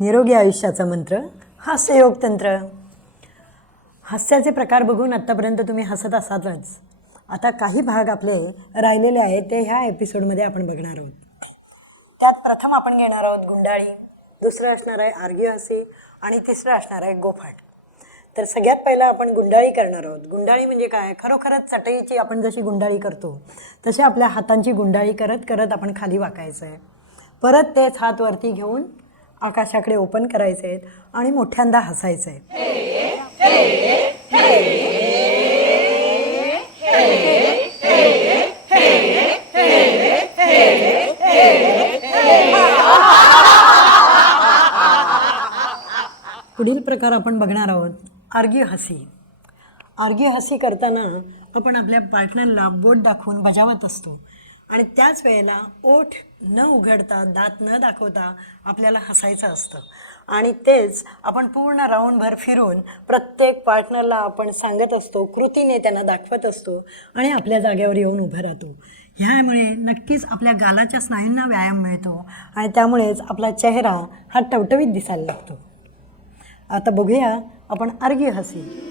निरोगी आयुष्याचा मंत्र हास्ययोग तंत्र हास्याचे प्रकार बघून आत्तापर्यंत तुम्ही हसत असालच. आता काही भाग आपले राहिलेले आहेत ते ह्या एपिसोडमध्ये आपण बघणार आहोत. त्यात प्रथम आपण घेणार आहोत गुंडाळी दुसरं असणार आहे आर्ग्य हसी आणि तिसरं असणार आहे गोफाट. तर सगळ्यात पहिला आपण गुंडाळी करणार आहोत. गुंडाळी म्हणजे काय? खरोखरच चटईची आपण जशी गुंडाळी करतो तशी आपल्या हातांची गुंडाळी करत करत आपण खाली वाकायचं आहे परत तेच हात वरती घेऊन आकाशाकडे ओपन करायचे आहेत आणि मोठ्यांदा हसायचं आहे पुढील प्रकार आपण बघणार आहोत. आर्गी हसी. आर्गी हसी करताना आपण आपल्या पार्टनरला बोट दाखवून बजावत असतो. आणि त्याच वेळेला ओठ न उघडता दात न दाखवता आपल्याला हसायचं असतं. आणि तेच आपण पूर्ण राऊंडभर फिरून प्रत्येक पार्टनरला आपण सांगत असतो कृतीने त्यांना दाखवत असतो आणि आपल्या जागेवर येऊन उभं राहतो. ह्यामुळे नक्कीच आपल्या गालाच्या स्नायूंना व्यायाम मिळतो आणि त्यामुळेच आपला चेहरा हा टवटवीत दिसायला लागतो. आता बघूया आपण अर्घी हसी.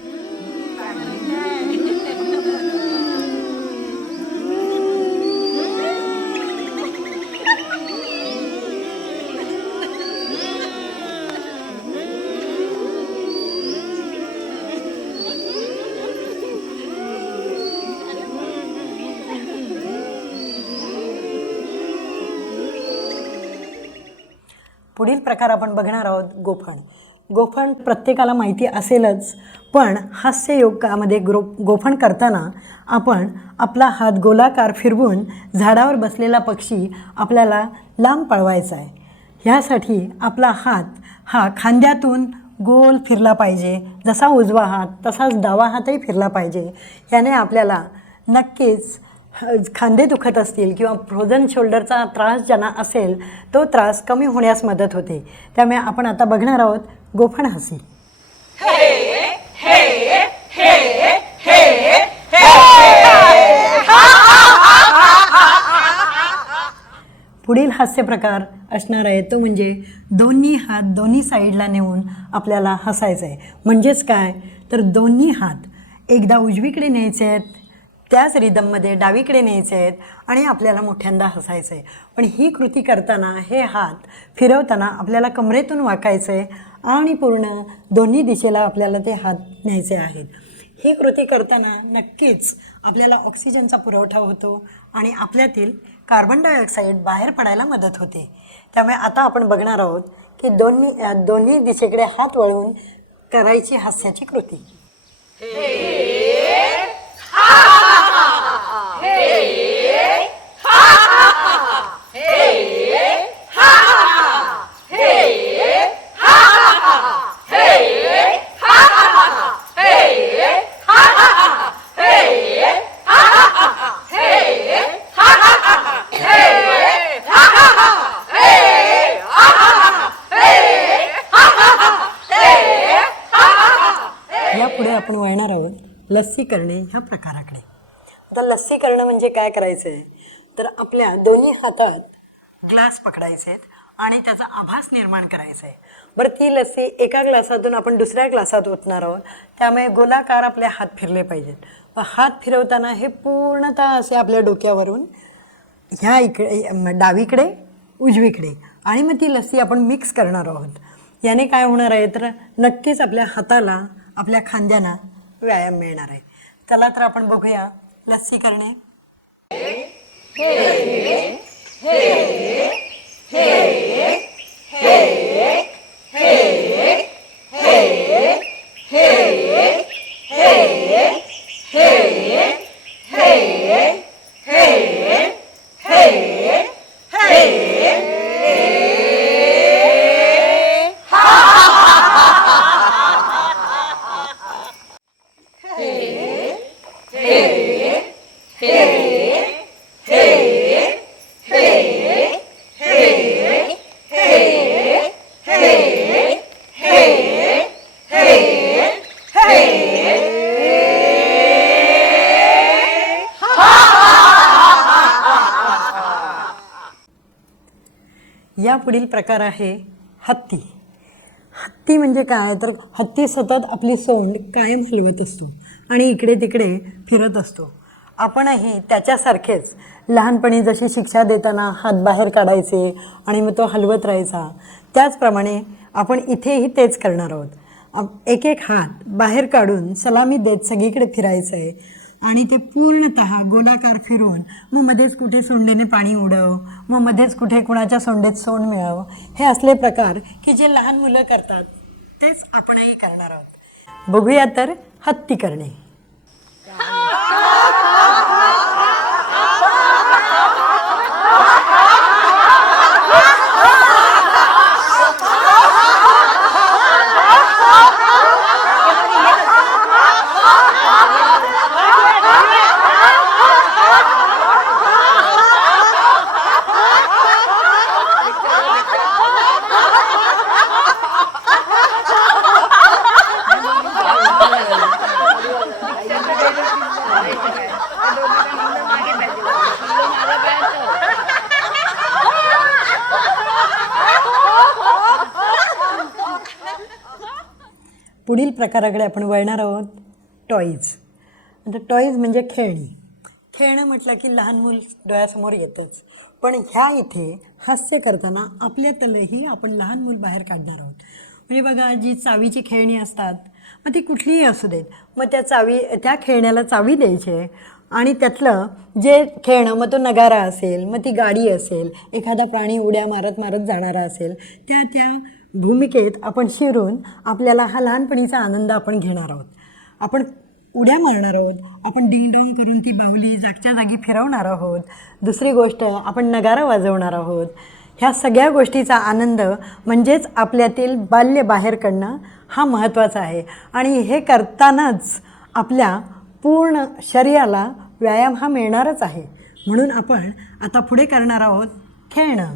पुढील प्रकार आपण बघणार आहोत गोफण. गोफण प्रत्येकाला माहिती असेलच पण हास्ययोगामध्ये ग्रो गोफण करताना आपण आपला हात गोलाकार फिरवून झाडावर बसलेला पक्षी आपल्याला लांब पळवायचा आहे. ह्यासाठी आपला हात हा खांद्यातून गोल फिरला पाहिजे. जसा उजवा हात तसाच डावा हातही फिरला पाहिजे. याने आपल्याला नक्कीच खांदे दुखत असतील किंवा फ्रोझन शोल्डरचा त्रास ज्यांना असेल तो त्रास कमी होण्यास मदत होते. त्यामुळे आपण आता बघणार आहोत गोफण हसी पुढील हास्य प्रकार असणार आहे तो म्हणजे दोन्ही हात दोन्ही साईडला नेऊन आपल्याला हसायचं आहे म्हणजेच काय? तर दोन्ही हात एकदा उजवीकडे न्यायचे आहेत त्याच रिदममध्ये डावीकडे न्यायचे आहेत आणि आपल्याला मोठ्यांदा हसायचं आहे पण ही कृती करताना हे हात फिरवताना आपल्याला कमरेतून वाकायचं आहे आणि पूर्ण दोन्ही दिशेला आपल्याला ते हात न्यायचे आहेत. ही कृती करताना नक्कीच आपल्याला ऑक्सिजनचा पुरवठा होतो आणि आपल्यातील कार्बन डायऑक्साईड बाहेर पडायला मदत होते. त्यामुळे आता आपण बघणार आहोत की दोन्ही दोन्ही दिशेकडे हात वळवून करायची हास्याची कृती. लस्सी करणे ह्या प्रकाराकडे. आता लस्सी करणं म्हणजे काय करायचं आहे तर आपल्या दोन्ही हातात ग्लास पकडायचे आहेत आणि त्याचा आभास निर्माण करायचा आहे बरं ती लस्सी एका ग्लासातून आपण दुसऱ्या ग्लासात ओतणार आहोत. त्यामुळे गोलाकार आपले हात फिरले पाहिजेत. व हात फिरवताना हे पूर्णतः असे आपल्या डोक्यावरून ह्या इकडे डावीकडे उजवीकडे आणि मग ती लस्सी आपण मिक्स करणार आहोत. याने काय होणार आहे तर नक्कीच आपल्या हाताला आपल्या खांद्यांना व्यायाम मिळणार आहे. चला तर आपण बघूया लस्सी करणे. पुढील प्रकार आहे हत्ती. हत्ती म्हणजे काय? तर हत्ती सतत आपली सोंड कायम हलवत असतो आणि इकडे तिकडे फिरत असतो. आपणही त्याच्यासारखेच लहानपणी जशी शिक्षा देताना हात बाहेर काढायचे आणि मग तो हलवत राहायचा. त्याचप्रमाणे आपण इथेही तेच करणार आहोत. एक एक हात बाहेर काढून सलामी देत सगळीकडे फिरायचं आहे आणि ते पूर्णत गोलाकार फिरून मग मध्येच कुठे सोंडेने पाणी उडव मग मध्येच कुठे कुणाच्या सोंडेत सोंड मिळव हे असले प्रकार की जे लहान मुलं करतात तेच आपणही करणार आहोत. बघूया तर हत्ती करणे. पुढील प्रकाराकडे आपण वळणार आहोत टॉईज. आता टॉईज म्हणजे खेळणी. खेळणं म्हटलं की लहान मूल डोळ्यासमोर येतेच. पण ह्या इथे हास्य करताना आपल्यातलंही आपण लहान मूल बाहेर काढणार आहोत. म्हणजे बघा जी चावीची खेळणी असतात मग ती कुठलीही असू देत. मग त्या चावी त्या खेळण्याला चावी द्यायचे आणि त्यातलं जे खेळणं मग तो नगारा असेल मग ती गाडी असेल एखादा प्राणी उड्या मारत मारत जाणारा असेल त्या त्या भूमिकेत आपण शिरून आपल्याला हा लहानपणीचा आनंद आपण घेणार आहोत. आपण उड्या मारणार आहोत आपण डिंगडोंग करून ती बाहुली जागच्या जागी फिरवणार आहोत. दुसरी गोष्ट आपण नगारा वाजवणार आहोत. ह्या सगळ्या गोष्टीचा आनंद म्हणजेच आपल्यातील बाल्य बाहेर काढणं हा महत्त्वाचा आहे. आणि हे करतानाच आपल्या पूर्ण शरीराला व्यायाम हा मिळणारच आहे. म्हणून आपण आता पुढे करणार आहोत खेळणं.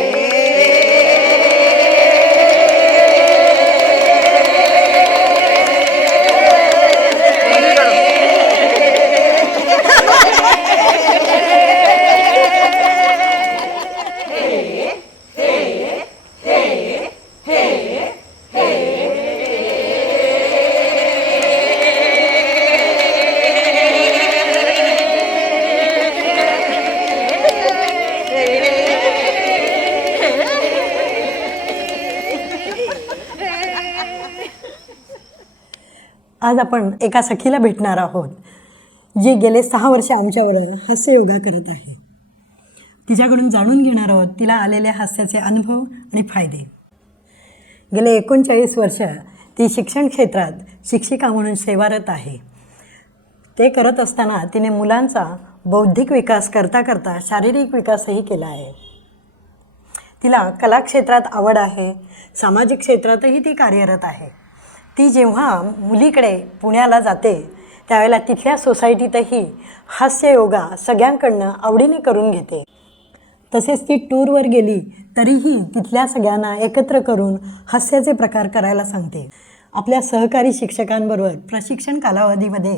आज आपण एका सखीला भेटणार आहोत जी गेले सहा वर्ष आमच्यावर हास्य योगा करत आहे. तिच्याकडून जाणून घेणार आहोत तिला आलेल्या हास्याचे अनुभव आणि फायदे. गेले एकोणचाळीस वर्ष ती शिक्षण क्षेत्रात शिक्षिका म्हणून सेवारत आहे. ते करत असताना तिने मुलांचा बौद्धिक विकास करता करता शारीरिक विकासही केला आहे. तिला कला क्षेत्रात आवड आहे सामाजिक क्षेत्रातही ती कार्यरत आहे. ती जेव्हा मुलीकडे पुण्याला जाते त्यावेळेला तिथल्या सोसायटीतही हास्य योगा सगळ्यांकडनं आवडीने करून घेते. तसेच ती टूरवर गेली तरीही तिथल्या सगळ्यांना एकत्र करून हास्याचे प्रकार करायला सांगते. आपल्या सहकारी शिक्षकांबरोबर प्रशिक्षण कालावधीमध्ये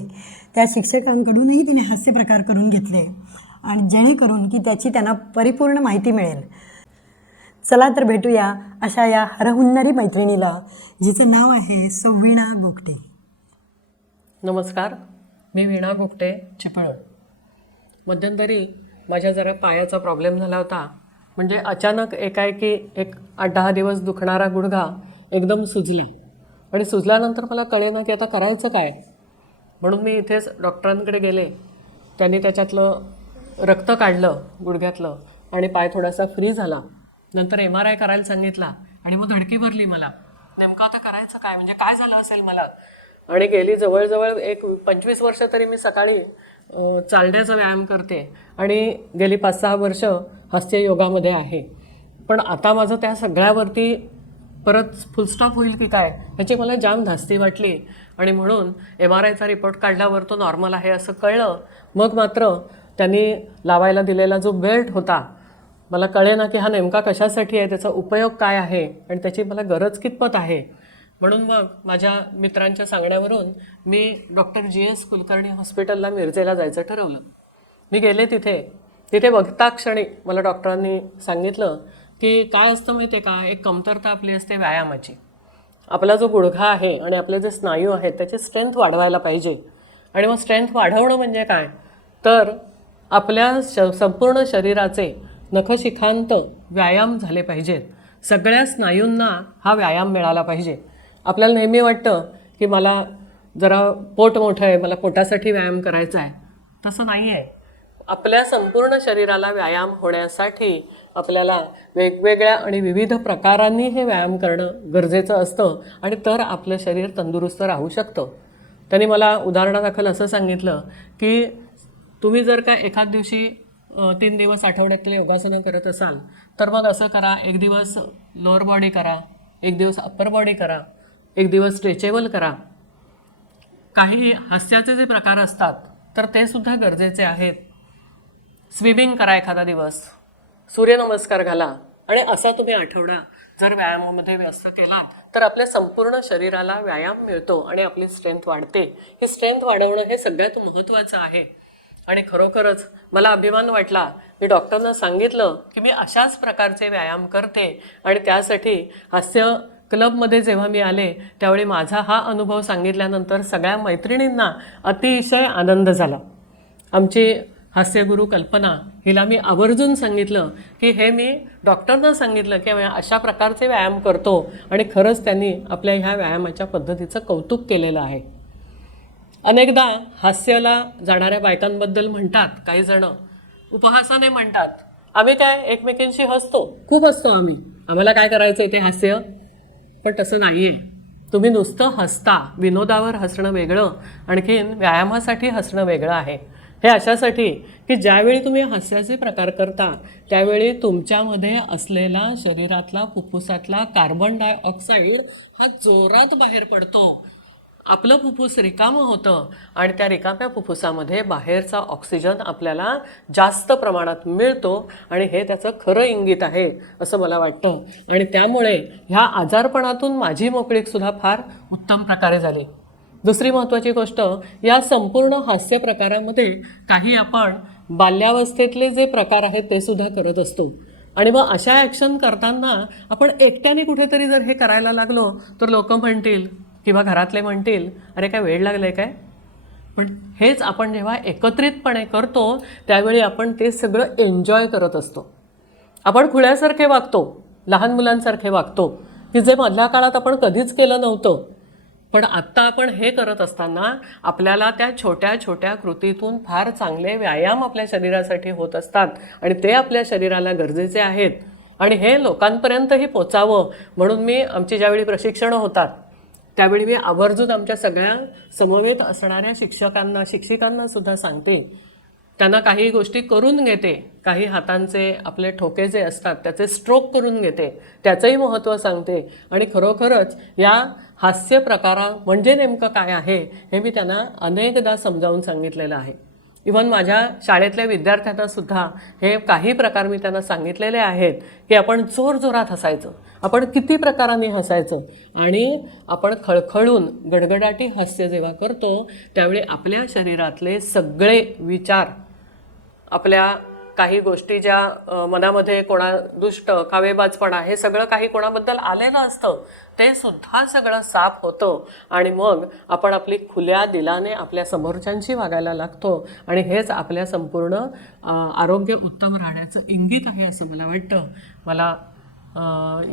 त्या शिक्षकांकडूनही तिने हास्य प्रकार करून घेतले. आणि जेणेकरून की त्याची त्यांना परिपूर्ण माहिती मिळेल. चला तर भेटूया अशा या हरहुन्नरी मैत्रिणीला जिचं नाव आहे सव्वीणा गोगटे. नमस्कार. मी वीणा गोगटे चिपळूण. मध्यंतरी माझ्या जरा पायाचा प्रॉब्लेम झाला होता. म्हणजे अचानक एकाएकी एक आठ दहा दिवस दुखणारा गुडघा एकदम सुजला. आणि सुजल्यानंतर मला कळेना की आता करायचं काय. म्हणून मी इथेच डॉक्टरांकडे गेले. त्यांनी त्याच्यातलं रक्त काढलं गुडघ्यातलं आणि पाय थोडासा फ्री झाला. नंतर एम आर आय करायला सांगितला आणि मग धडकी भरली मला. नेमकं आता करायचं काय? म्हणजे काय झालं असेल मला? आणि गेली जवळजवळ एक पंचवीस वर्ष तरी मी सकाळी चालण्याचा व्यायाम करते. आणि गेली पाच सहा वर्ष हस्य योगामध्ये आहे. पण आता माझं त्या सगळ्यावरती परत फुलस्टॉप होईल की काय ह्याची मला जाम धास्ती वाटली. आणि म्हणून एम आर आयचा रिपोर्ट काढल्यावर तो नॉर्मल आहे असं कळलं. मग मात्र त्यांनी लावायला दिलेला जो बेल्ट होता मला कळे ना की हा नेमका कशासाठी आहे त्याचा उपयोग काय आहे आणि त्याची मला गरज कितपत आहे. म्हणून मग माझ्या मित्रांच्या सांगण्यावरून मी डॉक्टर जी एस कुलकर्णी हॉस्पिटलला मिरजेला जायचं ठरवलं. मी गेले तिथे. तिथे बघता क्षणी मला डॉक्टरांनी सांगितलं की काय असतं माहिती आहे का? एक कमतरता आपली असते व्यायामाची. आपला जो गुडघा आहे आणि आपले जे स्नायू आहेत त्याची स्ट्रेंथ वाढवायला पाहिजे. आणि मग स्ट्रेंथ वाढवणं म्हणजे काय? तर आपल्या श संपूर्ण शरीराचे नखशिखांत व्यायाम झाले पाहिजेत. सगळ्या स्नायूंना हा व्यायाम मिळाला पाहिजे. आपल्याला नेहमी वाटतं की मला जरा पोट मोठं आहे मला पोटासाठी व्यायाम करायचा आहे. तसं नाही आहे आपल्या संपूर्ण शरीराला व्यायाम होण्यासाठी आपल्याला वेगवेगळ्या आणि विविध प्रकारांनी हे व्यायाम करणं गरजेचं असतं आणि तर आपलं शरीर तंदुरुस्त राहू शकतं. त्यांनी मला उदाहरणादाखल असं सांगितलं की तुम्ही जर का एखाद दिवशी तीन दिवस आठवड्यातले योगासनं करत असाल तर मग असं करा एक दिवस लोअर बॉडी करा एक दिवस अप्पर बॉडी करा एक दिवस स्ट्रेचेबल करा. काही हास्याचे जे प्रकार असतात तर ते सुद्धा गरजेचे आहेत. स्विमिंग करा एखादा दिवस. सूर्यनमस्कार घाला आणि असा तुम्ही आठवडा जर व्यायामामध्ये व्यस्त केलात तर आपल्या संपूर्ण शरीराला व्यायाम मिळतो आणि आपली स्ट्रेंथ वाढते. ही स्ट्रेंथ वाढवणं हे सगळ्यात महत्त्वाचं आहे. आणि खरोखरच मला अभिमान वाटला. मी डॉक्टरना सांगितलं की मी अशाच प्रकारचे व्यायाम करते आणि त्यासाठी हास्य क्लबमध्ये जेव्हा मी आले त्यावेळी माझा हा अनुभव सांगितल्यानंतर सगळ्या मैत्रिणींना अतिशय आनंद झाला. आमची हास्यगुरू कल्पना हिला मी आवर्जून सांगितलं की हे मी डॉक्टरनं सांगितलं की मी अशा प्रकारचे व्यायाम करतो आणि खरंच त्यांनी आपल्या ह्या व्यायामाच्या पद्धतीचं कौतुक केलेलं आहे. अनेकदा हास्याला जाणाऱ्या बायकांबद्दल म्हणतात काही जण. उपहासाने म्हणतात. आम्ही काय एकमेकींशी हसतो? खूप हसतो आम्ही. आम्हाला काय करायचं ते हास्य? पण तसं नाही आहे तुम्ही नुसतं हसता. विनोदावर हसणं वेगळं. आणखीन व्यायामासाठी हसणं वेगळं आहे. हे अशासाठी की ज्यावेळी तुम्ही हास्याचे प्रकार करता त्यावेळी तुमच्यामध्ये असलेला शरीरातला फुफ्फुसातला कार्बन डायऑक्साईड हा जोरात बाहेर पडतो. आपलं फुफ्फुस रिकामं होतं आणि त्या रिकाम्या फुफ्फुसामध्ये बाहेरचा ऑक्सिजन आपल्याला जास्त प्रमाणात मिळतो आणि हे त्याचं खरं इंगित आहे असं मला वाटतं. आणि त्यामुळे ह्या आजारपणातून माझी मोकळीकसुद्धा फार उत्तम प्रकारे झाली. दुसरी महत्त्वाची गोष्ट या संपूर्ण हास्य प्रकारामध्ये काही आपण बाल्यावस्थेतले जे प्रकार आहेत ते सुद्धा करत असतो. आणि मग अशा ॲक्शन करताना आपण एकट्याने कुठेतरी जर हे करायला लागलो तर लोक म्हणतील किंवा घरातले म्हणतील अरे काय वेळ लागलाय काय? पण हेच आपण जेव्हा एकत्रितपणे करतो त्यावेळी आपण ते सगळं एन्जॉय करत असतो. आपण खुळ्यासारखे वागतो लहान मुलांसारखे वागतो की जे मधल्या काळात आपण कधीच केलं नव्हतं. पण आत्ता आपण हे करत असताना आपल्याला त्या छोट्या छोट्या कृतीतून फार चांगले व्यायाम आपल्या शरीरासाठी होत असतात आणि ते आपल्या शरीराला गरजेचे आहेत. आणि हे लोकांपर्यंतही पोचावं म्हणून मी आमची ज्यावेळी प्रशिक्षणं होतात त्यावेळी मी आवर्जून आमच्या सगळ्या समवेत असणाऱ्या शिक्षकांना शिक्षिकांना सुद्धा सांगते. त्यांना काही गोष्टी करून घेते. काही हातांचे आपले ठोके जे असतात त्याचे स्ट्रोक करून घेते. त्याचंही महत्त्व सांगते. आणि खरोखरच या हास्य प्रकारा म्हणजे नेमकं काय आहे हे मी त्यांना अनेकदा समजावून सांगितलेलं आहे. इव्हन माझ्या शाळेतल्या विद्यार्थ्यांना सुद्धा हे काही प्रकार मी त्यांना सांगितलेले आहेत की आपण जोरजोरात हसायचं. आपण किती प्रकारांनी हसायचं? आणि आपण खळखळून गडगडाटी हास्य जेव्हा करतो त्यावेळी आपल्या शरीरातले सगळे विचार आपल्या काही गोष्टी ज्या मनामध्ये कोणा दुष्ट कावेबाजपणा हे सगळं काही कोणाबद्दल आलेलं असतं ते सुद्धा सगळं साफ होतं. आणि मग आपण आपली खुल्या दिलाने आपल्या समोरच्यांशी वागायला लागतो. आणि हेच आपल्या संपूर्ण आरोग्य उत्तम राहण्याचं इंगित आहे असं मला वाटतं. मला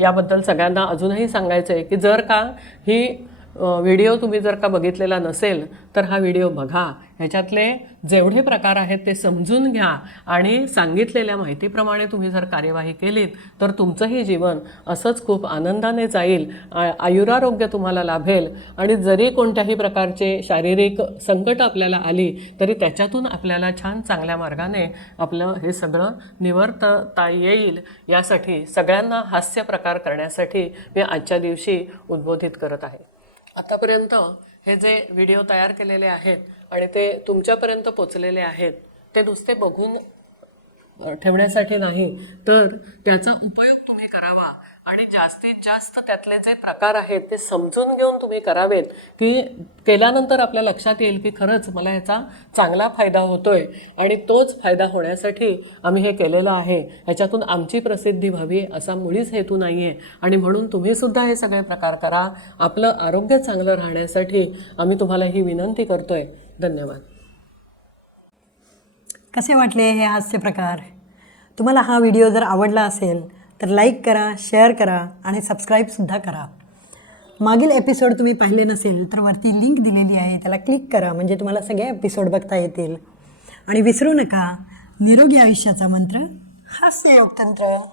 याबद्दल सगळ्यांना अजूनही सांगायचं आहे की जर का ही व्हिडिओ तुम्ही जर का बघितलेला नसेल तर हा व्हिडिओ बघा. ह्याच्यातले जेवढे प्रकार आहेत ते समजून घ्या आणि सांगितलेल्या माहितीप्रमाणे तुम्ही जर कार्यवाही केलीत तर तुमचंही जीवन असंच खूप आनंदाने जाईल. आयुरारोग्य तुम्हाला लाभेल आणि जरी कोणत्याही प्रकारचे शारीरिक संकट आपल्याला आली तरी त्याच्यातून आपल्याला छान चांगल्या मार्गाने आपलं हे सगळं निवर्तता येईल. यासाठी सगळ्यांना हास्य प्रकार करण्यासाठी मी आजच्या दिवशी उद्बोधित करत आहे. आतापर्यंत हे जे व्हिडिओ तयार केलेले आहेत आणि ते तुमच्यापर्यंत पोचलेले आहेत ते नुसते बघून ठेवण्यासाठी नाही तर त्याचा उपयोग जास्तीत जास्त त्यातले जे प्रकार आहेत ते समजून घेऊन तुम्ही करावेत की केल्यानंतर आपल्या लक्षात येईल की खरंच मला ह्याचा चांगला फायदा होतोय. आणि तोच फायदा होण्यासाठी आम्ही हे केलेलं आहे. ह्याच्यातून आमची प्रसिद्धी व्हावी असा मुळीच हेतू नाही आहे आणि म्हणून तुम्ही सुद्धा हे सगळे प्रकार करा. आपलं आरोग्य चांगलं राहण्यासाठी आम्ही तुम्हाला ही विनंती करतोय. धन्यवाद. कसे वाटले हे हास्य प्रकार? तुम्हाला हा व्हिडिओ जर आवडला असेल तर लाईक करा शेअर करा आणि सबस्क्राईबसुद्धा करा. मागील एपिसोड तुम्ही पाहिले नसेल तर वरती लिंक दिलेली आहे त्याला क्लिक करा. म्हणजे तुम्हाला सगळे एपिसोड बघता येतील. आणि विसरू नका निरोगी आयुष्याचा मंत्र हास्य योगतंत्र